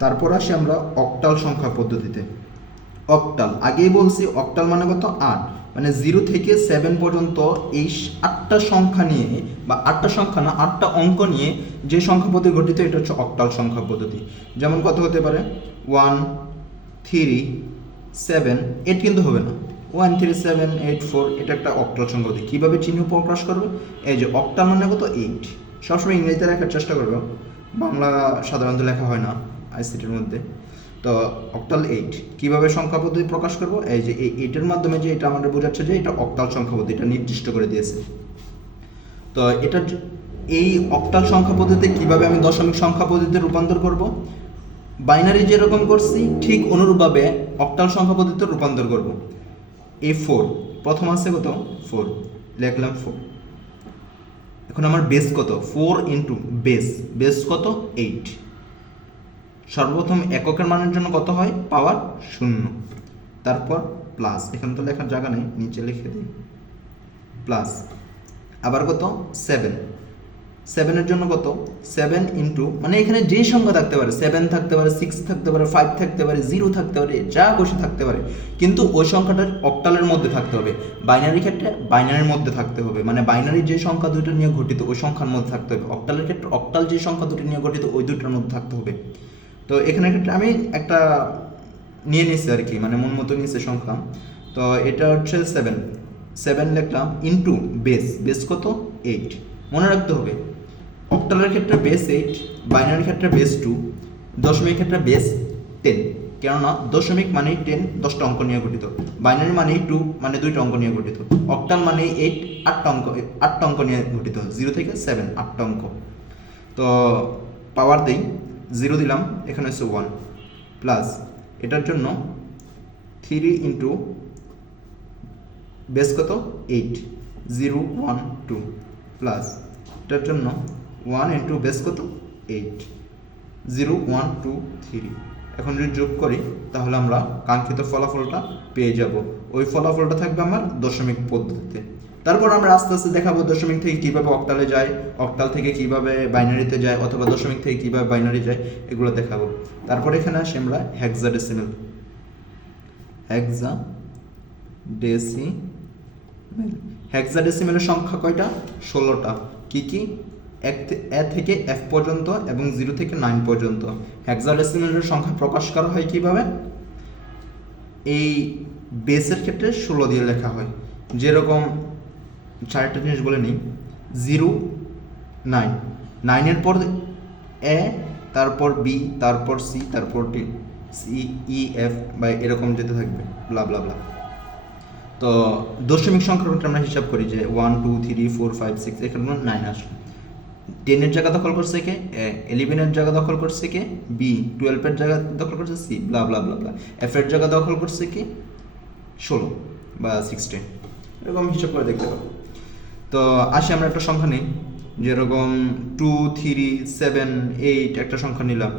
তারপর আসি আমরা অক্টাল সংখ্যা পদ্ধতিতে। অক্টাল আগেই বলছি, অক্টাল মানে কত? 8, মানে 0 থেকে 7 পর্যন্ত এই 8টা সংখ্যা নিয়ে, বা 8টা সংখ্যা না, 8টা অঙ্ক নিয়ে যে সংখ্যা পদ্ধতি গঠিত, এটা হচ্ছে অক্টাল সংখ্যা পদ্ধতি। যেমন কত হতে পারে? 1 3 7 8 কিন্তু হবে না, 1 3 7 8 4, এটা একটা অক্টাল সংখ্যা পদ্ধতি। কীভাবে চিহ্ন প্রকাশ করবে? এই যে অক্টাল মানে কত? 8। সবসময় ইংরেজিতে লেখার চেষ্টা করবে, বাংলা সাধারণত লেখা হয় না আইসিটির মধ্যে। তো অক্টাল 8 কীভাবে সংখ্যা পদ্ধতি প্রকাশ করব? এই যে এই 8-এর মাধ্যমে, যে এটা আমাদের বোঝাচ্ছে যে এটা অক্টাল সংখ্যা পদ্ধতি, এটা নির্দিষ্ট করে দিয়েছে। তো এটা এই অক্টাল সংখ্যা পদ্ধতিতে কীভাবে আমি দশমিক সংখ্যা পদ্ধতিতে রূপান্তর করব? বাইনারি যেরকম করছি ঠিক অনুরূপভাবে অক্টাল সংখ্যা পদ্ধতিতে রূপান্তর করব। এই 4 প্রথম আছে কত? 4 লিখলাম 4। এখন আমার বেস কত? 4 ইন্টু বেস কত? 8। সর্বপ্রথম এককের মানের জন্য কত হয়? পাওয়ার 0। তারপর প্লাস, এখানে তো লেখার জায়গা নেই, নিচে লিখে দিই প্লাস। আবার কত? 7 এর জন্য কত? 7 ইন্টু, মানে এখানে যে সংখ্যা থাকতে পারে, 7 থাকতে পারে, 6 থাকতে পারে, 5 থাকতে পারে, 0 থাকতে পারে, যা খুশি থাকতে পারে, কিন্তু ওই সংখ্যাটা অক্টালের মধ্যে থাকতে হবে। বাইনারির ক্ষেত্রে বাইনারির মধ্যে থাকতে হবে, মানে বাইনারি যে সংখ্যা দুটো নিয়ে গঠিত ওই সংখ্যার মধ্যে থাকতে হবে। অক্টালের ক্ষেত্রে অক্টাল যে সংখ্যা দুটো নিয়ে গঠিত ওই দুটোর মধ্যে থাকতে হবে। তো এখানের ক্ষেত্রে আমি একটা নিয়ে নিচ্ছি আর কি, মানে মন মতো নিচ্ছে সংখ্যা। তো এটা হচ্ছে 7 লিখলাম ইন্টু বেস কত? 8। মনে রাখতে হবে অক্টালের ক্ষেত্রে বেস 8, বাইনারির ক্ষেত্রে বেস 2, দশমিক ক্ষেত্রে বেস 10। কেননা দশমিক মানে 10, 10টা অঙ্ক নিয়ে গঠিত। বাইনারি মানে 2, মানে 2টা অঙ্ক নিয়ে গঠিত। অক্টাল মানে 8, 8টা অঙ্ক নিয়ে গঠিত। 0 থেকে 7, 8টা অঙ্ক। তো পাওয়ার দেই, 0 দিলাম, এখানে হচ্ছে 1 প্লাস এটার জন্য 3 ইন্টু বেস কত? 8, 0 1 2 প্লাস এটার জন্য 1 ইন্টু বেস কত? 8, 0 1 2 3। এখন যদি যোগ করি তাহলে আমরা কাঙ্ক্ষিত ফলাফলটা পেয়ে যাব। ওই ফলাফলটা থাকবে আমার দশমিক পদ্ধতিতে। তারপর আমরা আস্তে আস্তে দেখাবো দশমিক থেকে কীভাবে অক্টালে যায়, অক্টাল থেকে কীভাবে বাইনারিতে যায়, অথবা দশমিক থেকে কীভাবে বাইনারি যায়, এগুলো দেখাবো। তারপর এখানে আসি আমরা হেক্সাডেসিমেল। হেক্সাডেসিমেলের সংখ্যা কয়টা? 16টা। কি কি? এ থেকে এফ পর্যন্ত এবং 0 থেকে 9 পর্যন্ত। হেক্সাডেসিমেলের সংখ্যা প্রকাশ করা হয় কিভাবে? এই বেসের ক্ষেত্রে 16 দিয়ে লেখা হয়। যেরকম চারটা জিনিস বলে নিই, 0 9, 9-এর পর এ, তারপর বি, তারপর সি, তারপর ডি, সি ই এফ, বা এরকম যেতে থাকবে, ব্লা ব্লা ব্লা। তো দশমিক সংখ্যার ক্ষেত্রে আমরা হিসাব করি যে 1 2 3 4 5 6, এখানে 9 আসলো। 10-এর জায়গা দখল করছে কে? এ। 11-এর জায়গা দখল করছে কে? বি। 12-এর জায়গা দখল করছে সি, ব্লা ব্লা ব্লা ব্লা। এফ-এর জায়গা দখল করছে কি? 16 বা 16, এরকম হিসাব করে দেখতে পাবো। তো আসি আমরা একটা সংখ্যা নিই, যেরকম 2 3 7 8 একটা সংখ্যা নিলাম।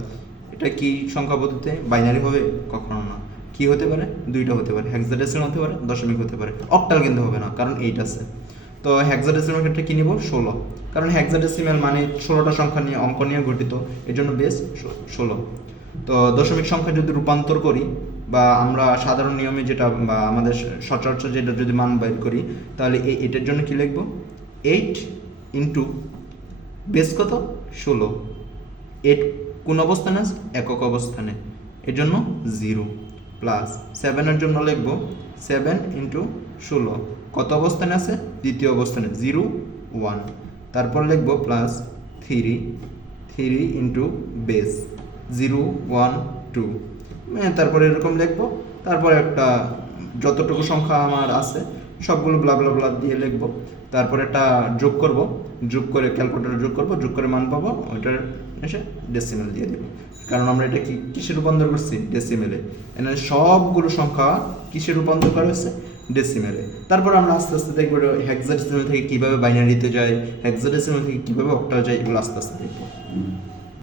এটা কি সংখ্যা পদ্ধতিতে? বাইনারি হবে? কখনো না। কি হতে পারে? দুইটা হতে পারে, হেক্সাডেসিমাল হতে পারে, দশমিক হতে পারে। অক্টাল কিন্তু হবে না, কারণ 8 আছে। তো হেক্সাডেসিমাল ক্ষেত্রে কি নিব? 16, কারণ হেক্সাডেসিমাল মানে 16টা সংখ্যা নিয়ে অঙ্ক নিয়ে গঠিত, এর জন্য বেস 16। তো দশমিক সংখ্যা যদি রূপান্তর করি, বা আমরা সাধারণ নিয়মে যেটা, বা আমাদের সচরাচর যেটা যদি মান বের করি, তাহলে এটার জন্য কি লিখব? 8 ইন্টু বেস কত? 16। 8 কোন অবস্থানে আছে? একক অবস্থানে, এর জন্য 0 প্লাস 7-এর জন্য লিখব 7 ইন্টু 16, কত অবস্থানে আছে? দ্বিতীয় অবস্থানে, 0 1। তারপর লিখব প্লাস 3 ইন্টু বেস 0 1 2, তারপরে এরকম লিখব। তারপর একটা যতটুকু সংখ্যা আমার আছে সবগুলো ব্লা ব্লা ব্লা দিয়ে লিখব। তারপর একটা যোগ করব, যোগ করে ক্যালকুলেটরে যোগ করব, যোগ করে মান পাবো, ওইটার এসে ডেসিমেল দিয়ে দেবো। কারণ আমরা এটা কিসে রূপান্তর করছি? ডেসিমেলে। এখানে সবগুলো সংখ্যা কিসে রূপান্তর করা হয়েছে? ডেসিমেলে। তারপর আমরা আস্তে আস্তে দেখবো হেক্সাডেসিমেল থেকে কীভাবে বাইনারিতে যায়, হেক্সাডেসিমেল থেকে কীভাবে অক্টাল যায়, এগুলো আস্তে আস্তে দেখবো।